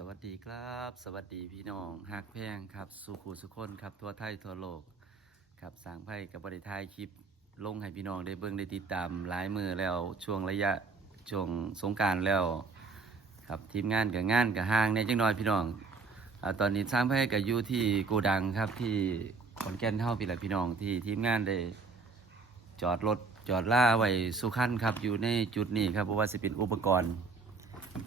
สวัสดีครับ สวัสดีพี่น้องฮักแพงครับ สุขุสุคนครับ ทั่วไทยทั่วโลก ครับสางไพ่กับบริทายคลิป ลงให้พี่น้องได้เบิ่งได้ติดตามหลายมือแล้วช่วงระยะช่วงสงการแล้ว ครับทีมงานกับงานกับห้างในจังน้อยพี่น้องอตอนนี้สร้างไพ่กับอยู่ที่โกดังครับที่ขอนแก่นเท่าพี่หละพี่น้องที่ทีมงานได้จอดรถจอดล่าไว้สุขันครับอยู่ในจุดนี้ครับเพราะว่าสิเป็นอุปกรณ์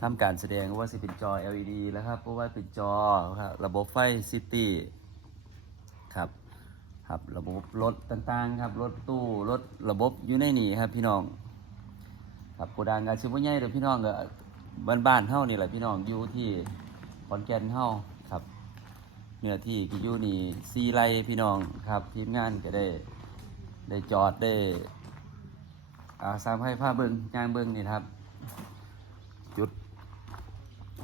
ทำการแสดงว่าสิเป็นจอ LED แล้วครับเพราะว่าเป็นจอครับระบบไฟซิตี้ครับครับระบบรถต่างๆครับรถตู้รถระบบอยู่ในนี่ครับพี่น้องครับโกดังกาชิบุใหญ่เดี๋ยวพี่น้องก็บ้านๆเฮานี่แหละพี่น้องอยู่ที่ขอนแก่นเฮาครับเนื้อที่ที่อยู่นี่ซีไรพี่น้องครับทีมงานก็ได้ได้จอดได้อาสร้างให้ผ้าเบิงงานเบิงนี่ครับ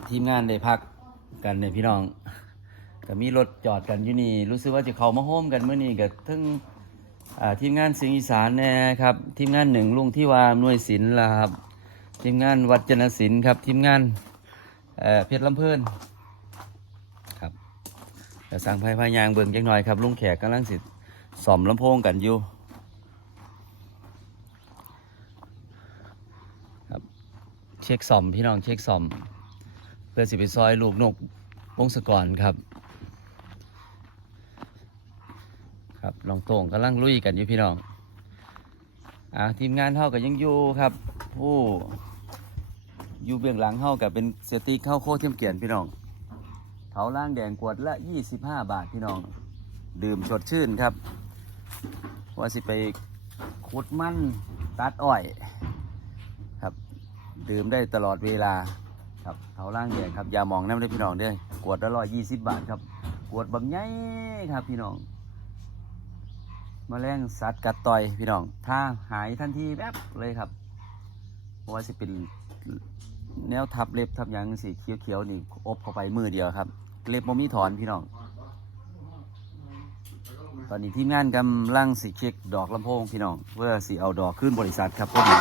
ทีมงานได้พักกันเนี่ยพี่น้องก็มีรถจอดกันอยู่นี่รู้สึกว่าจะเขามาโฮมกันเมื่อนี้กับทั้งทีมงานสิงห์อีสานแน่ครับทีมงานหนึ่งลุงที่วาหน่วยศิลป์ล่ะครับทีมงานวัดจนศิลป์ครับทีมงานเพชรลำเพลินครับแต่สั่งไพ่พายางเบิ่งจังหน่อยครับลุงแขกกำลังสิสอมลำโพงกันอยู่เช็คสอมพี่น้องเช็คสอม พื่อสิไปซอยลูกนกวงศกรครับ ครับน้องโต่งกำลังลุยกันอยู่พี่น้องอ่าทีมงานเท่ากับยังอยู่ครับผู้อยู่เบื้องหลังเท่ากับเป็นเซติกเข้าโคเทียมเกียนพี่น้องเถาล่างแดงกวดละ 25 บาทพี่น้อง ดื่มสดชื่นครับ ว่าสิไปขุดมันตัดอ้อย ครับ ดื่มได้ตลอดเวลา ครับเท้าล่างแดงครับอยามองน้ำได้พี่น้องเด้อกวดละร้อยยี่สิบบาทครับกวดบางใหญ่ครับพี่น้องมแมลงสัตว์กัดต่อยพี่น้อง ถ้าหายทันทีแป๊บเลยครับเพราะว่าสิเป็นแนวทับเล็บทับยังสีเขียวๆนี่อบเข้าไปมือเดียวครับ เล็บมมีถอนพี่น้อง ตอนนี้ทีมงานกำลังสิเช็คดอกลำโพงพี่น้องเพื่อสิเอาดอกขึ้นบริษัทครับพอดี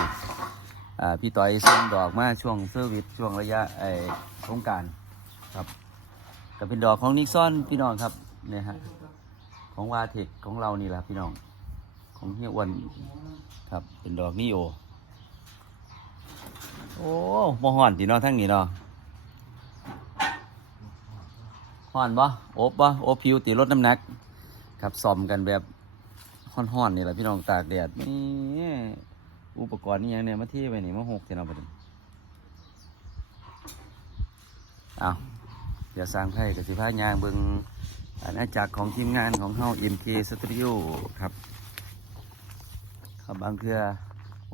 พี่ต่อยส่งดอกมาช่วงเซอร์วิสช่วงระยะไอ้โครงการครับก็เป็นดอกของนิกซอนพี่น้องครับเนี่ยฮะของวาเทคของเรานี่แหละพี่น้อง ของเฮียอ้วนครับ เป็นดอกนิโอโอ้บ่ห่อนตีเนาะทั้งนี้เนาะห่อนบ่อบบ่อบผิวตีลดน้ำหนัก ครับซ่อมกันแบบห่อนๆนี่แหละพี่น้องตากแดดนี่ อุปกรณ์นี่ยังเนี่ยมาที่ไปนี่มาหกเท่านั้นประเด็นเอาเดี๋ยวสร้างไพ่กับสิพ้ายางเบิงอาณาจักรของทีมงานของเฮา MK Studio ครับครับบางเทือ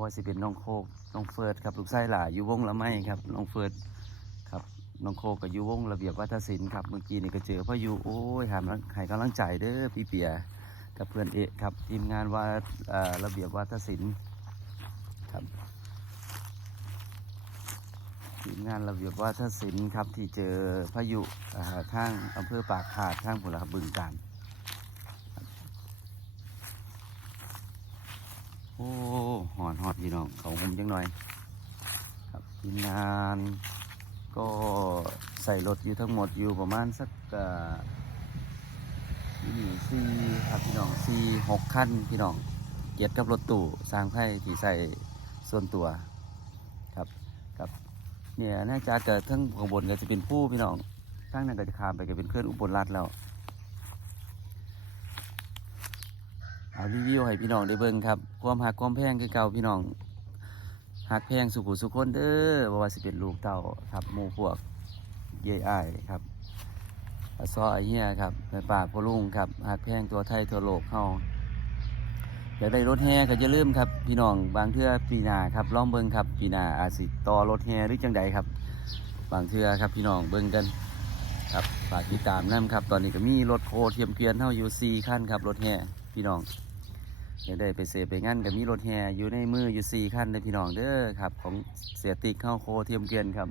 ว่าสิเป็นน้องโคกน้องเฟิร์ดครับลูกไส้หล่าอยู่วงละไม้ครับน้องเฟิร์ดครับน้องโคกกับอยู่วงระเบียบวัฒนศิลป์ครับเมื่อกี้นี่ก็เจอพ่ออยู่โอ้ยหามให้กำลังใจเด้อพี่เปียกับเพื่อนเอกครับทีมงานว่าระเบียบวัฒนศิลป์ ครับ ทีมงานระเบียบว่าทศิลป์ครับที่เจอพายุอ่าทางอำเภอปากขาดทางผลบึงการโอ้หอนหอดพี่น้องเขามุมจังหน่อย ครับทีมงานก็ใส่รถอยู่ทั้งหมดอยู่ประมาณสักอ่นี่สี่ครับพี่น้องสี่หกขั้นพี่น้องเกียรติกับรถตู้สร้างไพ่ที่ใส่ส่วนตัว เนี่ยน่าจะเกิดทั้งข้างบนก็จะเป็นผู้พี่น้องทั้งนั้นก็จะข้ามไปก็เป็นเคลื่อนอุบลรัฐแล้วเอารีวิวให้พี่น้องได้เบิ่งครับ ความหักความแพงคือเก่าพี่น้องหักแพงสุขุสุขคนเด้อบ่ว่าสิเป็นลูกเต่าครับหมู่พวกเย่อ้ายครับซอไอเฮียครับในปากพลุงครับหักแพงตัวไทยทั่วโลกเฮา อยากได้รถแห่ก็อย่าลืมครับพี่น้องบางเทื่อปีนาครับล่องเบิ่งครับปีนาอาจสิต่อรถแห่หรือจังใดครับ บางเทื่อครับพี่น้องเบิ่งกันครับฝากติดตามนํครับ ตอนนี้ก็มีรถโคเทียมเกวียนเท่าอยู่สี่คันครับรถแห่พี่น้องอยากได้ไปเสพไปงั้นก็มีรถแห่อยู่ในมืออยู่สี่คันเลยพี่น้องเด้อครับของเสียติกเข้าโคเทียมเกวียนครับ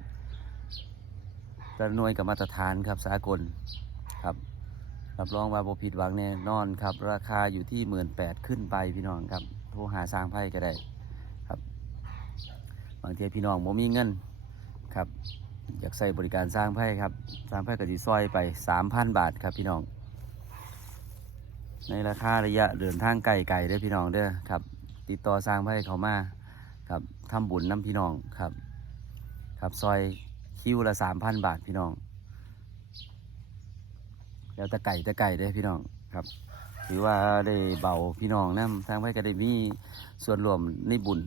แต่หน่วยกับมาตรฐานครับสากลครับ รับรองว่าบ่ผิดหวังแน่นอนครับ ราคาอยู่ที่หมื่นแปดขึ้นไปพี่น้องครับโทรหาสร้างไพ่ก็ได้ครับบางทีพี่น้องบ่มีเงินครับ อยากใส่บริการสร้างไพ่ครับสร้างไพ่กะทิซอยไปสามพันบาทครับพี่น้อง ในราคาระยะเดินทางไกลๆเด้อพี่น้องเด้อครับ ติดต่อสร้างไพ่เขามาครับทำบุญน้ำพี่น้องครับ ครับซอยคิวละสามพันบาทพี่น้อง แล้วแตะไก่แตะไก่เด้พี่น้องครับ ถือว่าได้เบาพี่น้องนะทางไพ่ก็ได้มีส่วนรวมในบุญ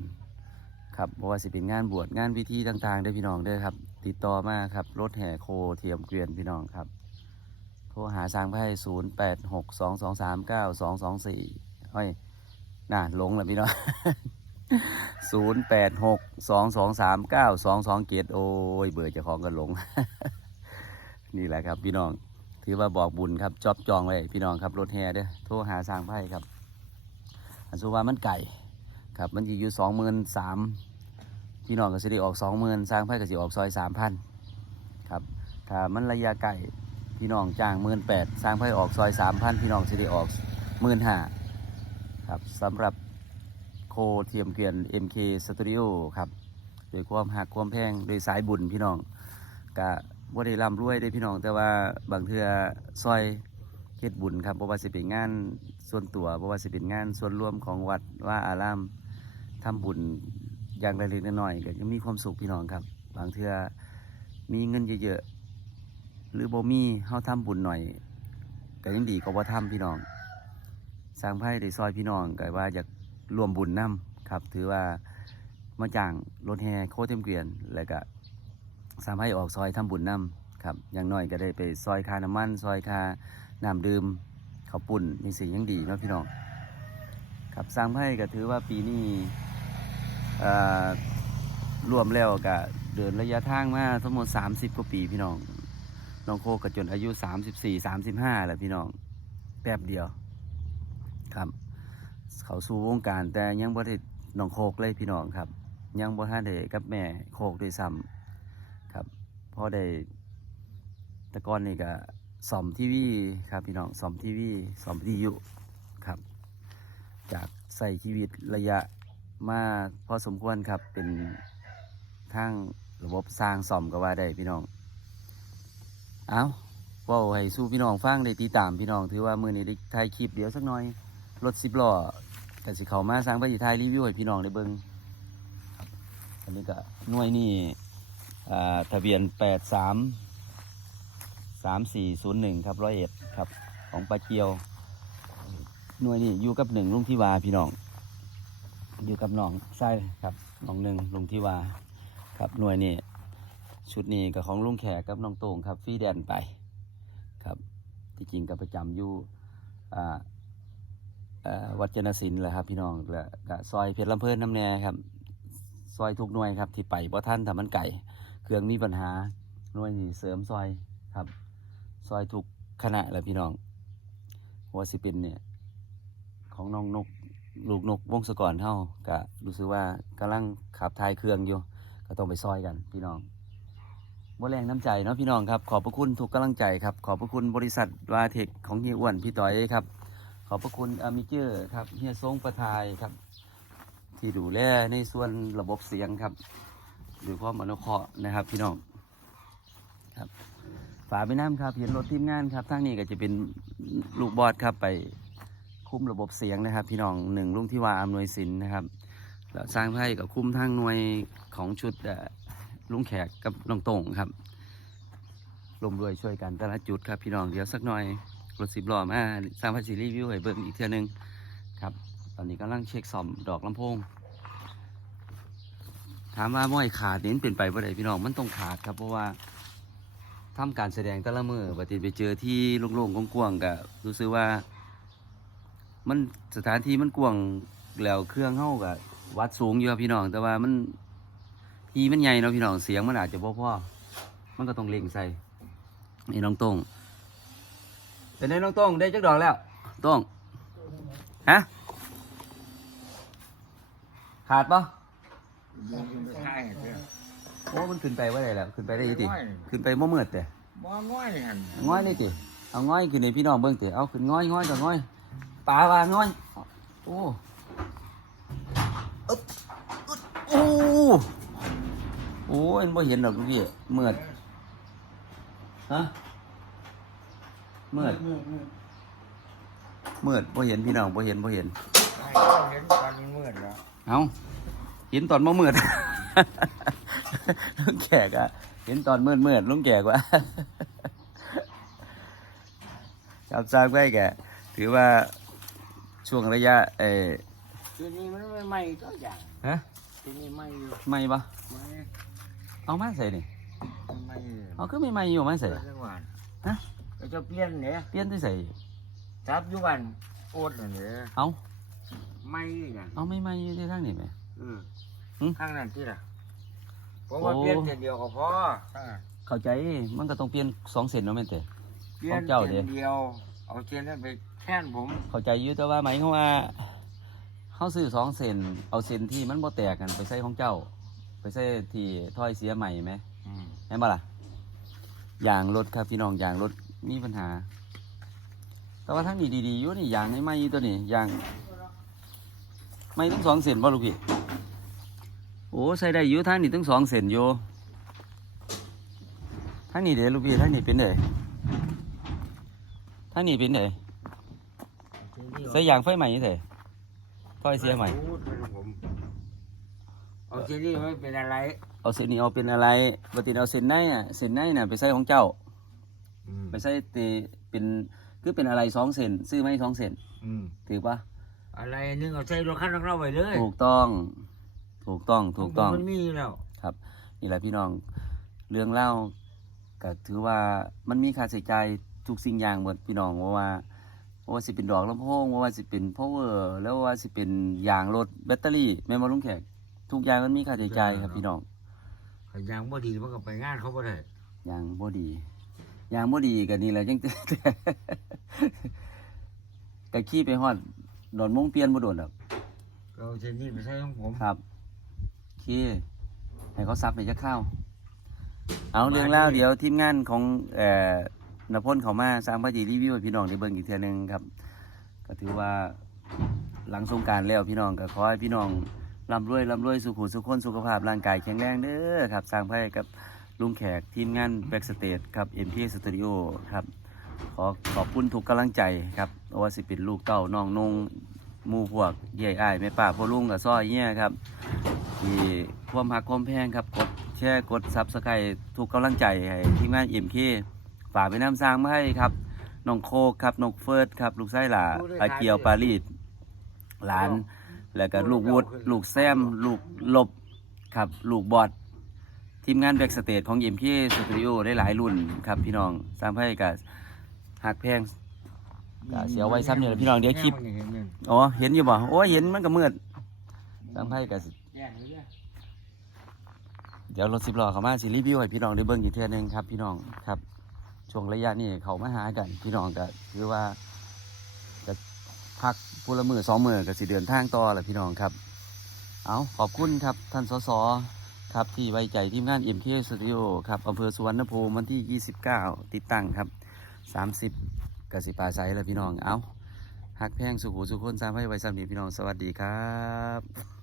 ครับเพราะว่าสิเป็นงานบวชงานพิธีต่างๆเด้พี่น้องเด้ครับ ติดต่อมาครับรถแห่โคเทียมเกวียนพี่น้องครับโทรหาสร้างไพ่ศูนย์แปดหกสองสองสามเก้าสองสองสี่เฮ้ยน่าหลงแล้วพี่น้องศูนย์แปดหกสองสองสามเก้าสองสองเกียรโอ้ยเบื่อจะของกันหลง นี่แหละครับพี่น้อง ถือว่าบอกบุญครับจอบจองไว้พี่น้องครับรถแห่เด้อโทรหาสร้างไพ่ครับอันสุวามันไก่ครับมันอยู่สองหมื่นสามพี่น้องก็สิได้ออกสองหมื่นสร้างไพ่ก็สิออกซอยสามพันครับถ้ามันระยะไกลพี่น้องจ้างหมื่นแปดสร้างไพ่ออกซอยสามพันพี่น้องสิได้ออกหมื่นห้าครับสำหรับโคเทียมเกวียน MK Studio ครับโดยความหักความแพงโดยสายบุญพี่น้องก็ บ่ได้ร่ำรวยได้พี่น้อง แต่ว่าบางเทือซอยเฮ็ดบุญครับเพระว่าสิเป็นงานส่วนตัวเพระว่าสิเป็นงานส่วนรวมของวัดว่าอารามทำบุญอย่างเล็กๆน้อยๆก็ยังมีความสุขพี่น้องครับ บางเทือมีเงินเยอะๆหรือบ่มีเฮาทำบุญหน่อยก็ยังดีกว่าบ่ทำพี่น้อง สร้างไพ่ได้ซอยพี่น้องก็ว่าอยากรวมบุญนํครับ ถือว่ามาจ้างรถแห่โคเทมเกวียนแล้วก็ สร้างไพ่ออกซอยทำบุญนํครับ อย่างน้อยก็ได้ไปซอยคาน้ำมัน ซอยคาน้ำดื่มข้าวปุ่นนี่สิ่งยังดีเนาะพี่น้องครับสร้างไพ่ก็ถือว่าปีนี้รวมแล้วก็เดินระยะทางมาทั้งหมด 30 กว่าปีพี่น้อง น้องโคก็จนอายุ 34 35แล้วพี่น้อง แป๊บเดียว ครับ เขาสู่วงการแต่ยังบ่ได้น้องโคกเลยพี่น้องครับ ยังบ่ทันได้กับแม่โคกด้วยซ้ำ พอได้ต่ก่อนนี่ก็ซ่อมทีวีครับพี่น้องซ่อมทีวีซ่อมวิทยุครับ จากใส่ชีวิตระยะมาพอสมควรครับเป็นทางระบบสร้างซ่อมก็ว่าได้พี่น้อง เอาว้าให้สู้พี่น้องฟังได้ติดตามพี่น้อง ถือว่ามือนี้ได้ถ่ายคลิปเดี๋ยวสักหน่อยรถสิบล้อแต่สิเขามาสร้างไปสิถ่ายรีวิวให้พี่น้องได้เบิ่งครับอันนี้ก็หน่วยนี่ ทะเบียนแปดสามสามสี่ศูนย์หนึ่งครับร้อยเอ็ดครับ ของปลาเกียว หน่วยนี่อยู่กับหนึ่งลุงที่วาพี่น้อง อยู่กับน้องใช่ครับน้องหนึ่งลุงที่วาครับหน่วยนี่ชุดนี้ก็ของลุงแขกกับน้องโต่งครับฟรีแดนไปครับ ที่จริงก็ประจำอยู่วัดเจนศิลป์แหละครับพี่น้องแล้วก็ซอยเพชรลำเพลินน้ำแน่ครับ ซอยทุกหน่วยครับที่ไปเพราะท่านทำมันไก่ เครื่องมีปัญหาหน่วยนี่เสริมซอยครับ ซอยทุกคณะแหละพี่น้องว่าสิเป็นเนี่ย ของน้องนกลูกนกวงศกรเท่าก็รู้สึกว่ากำลังขับทายเครื่องอยู่ ก็ต้องไปซอยกันพี่น้องบ่แรงน้ำใจเนาะพี่น้องครับ ขอบพระคุณทุกกำลังใจครับ ขอบพระคุณบริษัทวาเทคของเฮียอ้วนพี่ต่อยครับ ขอบพระคุณอามิเจอร์ครับเฮียทรงประทายครับ ที่ดูแลในส่วนระบบเสียงครับ หรือความอนุเคราะห์นะครับ พี่น้องครับ ฝาไปน้ำครับ เห็นรถทีมงานครับทางนี้ก็จะเป็นลูกบอสครับไปคุมระบบเสียงนะครับ พี่น้องหนึ่งลุงที่ว่าอำนวยสินนะครับแล้วสร้างไพ่กับคุมทางหน่วยของชุดลุงแขกกับน้องโต่งครับรวมด้วยช่วยกันแต่ละจุดครับ พี่น้องเดี๋ยวสักหน่อยรถสิบล้อมาสร้างภาษีรีวิวให้เบิ่งอีกเทื่อหนึงครับ ตอนนี้กำลังเช็คซ่อมดอกลำโพง ถามว่าม้อยขาดนี่มันเป็นไปบ่ได้พี่น้องมันต้องขาดครับ เพราะว่าทำการแสดงแต่ละมือปฏิไปเจอที่โล่งๆกว้างๆก็รู้สึกว่า มันสถานที่มันกว้างแล้วเครื่องเฮาก็วัดสูงอยู่ครับพี่น้อง แต่ว่ามันทีมันใหญ่เนาะพี่น้องเสียงมันอาจจะบ่พอมันก็ต้องเล็งใส่นี่น้องโต้งเป็นไงน้องโต้งได้จักดอกแล้วโต้งฮะขาดปะ ใช่เพื่อนโอ้มันขึ้นไปว่าไรแล้วขึ้นไปได้อยี่ติง่อย ขึ้นไปบ่มืดแต่บ่ง่อยหันง้อยนี่ติเอาง้อยขึ้นในพี่น้องเบิ่งติเอาขึ้นง้อยง้อยกับง้อยปลาว่าง้อยโอ้อึ๊บอึ๊ดโอ้โอ้ยบ่เห็นดอกพี่มืดสฮะมืดมืดมืดมืดบ่เห็นพี่น้องบ่เห็นบ่เห็นให้เราเห็นตอนมันมืดแล้วเอา เห็นตอนบ่มืดลุงแขกอะเห็นตอนมืดมืดลุงแขกว่าครับทราบไว้แกถือว่าช่วงระยะเออทีนี้มันไม่ไหม้ก็อย่างฮะทีนี้ไหม้อยู่ไม่ปะไหม้เอามาใส่นี่มันไหม้อยู่เอาก็ไม่ไม่อยู่มาใส่เรื่องหวานฮะก็จะเปลี่ยนเนี่ยเปลี่ยนที่ใส่จับอยู่วันโอดน่ะเนี่ยเอาไหม้อย่างเอาไม่ไม่อยู่ที่ทางนี่ไหมอืม หึ ข้างนั้นที่ล่ะ ผมว่าโอ้เปลี่ยนเส้นเดียวก็พอข้างนั้นเข้าใจมันก็ต้องเปลี่ยนสองเส้นเนาะแม่นแต่ เปลี่ยขอนงเจ้าเด้ เส้นเดียว เอาเส้นนั้นไปแค่นผม เข้าใจอยู่แต่ว่าหมายความว่าเขาซื้อสองเส้นเอาเส้นที่มันบ่แตกกันไปใส่ของเจ้า ไปใส่ที่ถ้อยเสียใหม่ไหมอืมเห็นปะล่ะยางรถครับพี่น้องยางรถมีปัญหา แต่ว่าทั้งนี้ดีๆอยู่นี่ยางนี่ไม่อยู่ตัวนี้ยางไม่ทั้งสองเส้นบ่ลูกพี่ โอ้ใส่ได้อยู่ทั้งนี้ทั้งสองเส้นอยู่ทั้งนี้เด้ลูกพี่ทั้งนี้เป็นเด้ทั้งนี้เป็นเด้ใส่ยางไฟใหม่เถอะถ้อยเสียใหม่พูดไปกับผมเอาเส้นนี้ไว้เป็นอะไร เอาเส้นนี้เอาเป็นอะไรปกติเอาเส้นในอะเส้นในน่ะไปใส่ของเจ้าอืมไปใส่ตีเป็นคือเป็นอะไรสองเส้นซื้อไหมสองเส้นอืมถือปะอะไรนึงเอาใส่รถคันของเราไปเลย ถูกต้อง ถูกต้องถูกต้องมันมีอยู่แล้ว ครับนี่แหละพี่น้องเรื่องเล่าก็ถือว่ามันมีค่าใช้จ่ายทุกสิ่งอย่างหมดพี่น้องว่าว่าว่าสิเป็นดอกลำโพงว่าว่าสิเป็น power แล้วว่าสิเป็นยางรถแบตเตอรี่แม่นบ่ลุงแขกทุกอย่างมันมีค่าใช้จ่ายครับพี่น้องขยางบ่ดีมันก็ไปงานเขาบ่ได้ยางบ่ดียางบ่ดีกันนี่แหละจังกะขี่ไปฮอดดอนมงเปลี่ยนบ่โดนดอกก็เอาเส้นนี้ไปใส่ของผมครับ ขี่ให้เขาซับให้จะเข้า เอาเรื่องเล่าวเดี๋ยวทีมงานของเอ่อนพลเขามาสร้างพระจีรีวิวให้พี่น้องได้เบิ่งอีกเทื่อหนึงครับ ก็ถือว่าหลังสงกรารแล้วพี่น้องก็ขอให้พี่น้องร่ำรวยร่ำรวยสุขุสุขคนสุขภาพร่างกายแข็งแรงเด้อครับ สร้างไพ่กับลุงแขกทีมงานแบ็กสเตจครับ MP Studio ครับ ขอขอบคุณทุกกำลังใจครับบ่ว่าสิเป็นลูกเต้าน้องนง หมู่พวกเย่ยอ้ายแม่ป้าพ่อลุงกับซ้อยเงี้ยครับที่ความหักความแพงครับกดแชร์กดซับสไครต์ทุกกำลังใจให้ทีมงาน MK ฝากไปน้ำสร้างมาให้ครับน้องโคกครับน้องเฟิร์สครับ ลูกไส้หล่าอาเกียวปารีสหลาน แล้วก็ลูกวุฒลูกแซม ลูกลบครับ ลูกบอดทีมงานแบ็กสเตจของ MK Studio ได้หลายรุ่นครับพี่น้องสร้างให้กับหักแพง ก็เสียไว้ซ้ำเนี่ยแหละพี่น้องเดี๋ยวคลิปแง่มันนี่เห็นอยู่อ๋อ เห็นอยู่บ่โอ้ยเห็นมันก็มืดสร้างให้กับแง่อยู่เด้อเดี๋ยวรถสิบล้อเขามาสิรีวิวให้พี่น้องได้เบิ่งอีกเทื่อหนึงครับพี่น้องครับ ช่วงระยะนี้เขามาหากัน พี่น้องก็คือว่าจะพักพูละมือสองมือก็สิเดินทางต่อแหละพี่น้องครับ เอาขอบคุณครับท่านสสครับที่ไว้ใจทีมงาน MK Studio ครับอำเภอสุวรรณภูมิวันที่ 29 ติดตั้งครับ 30 กสิปาไซแล้วพี่น้อง เอาหักแพงสุขุสุขคนสามให้ไว้สำนีพี่น้อง สวัสดีครับ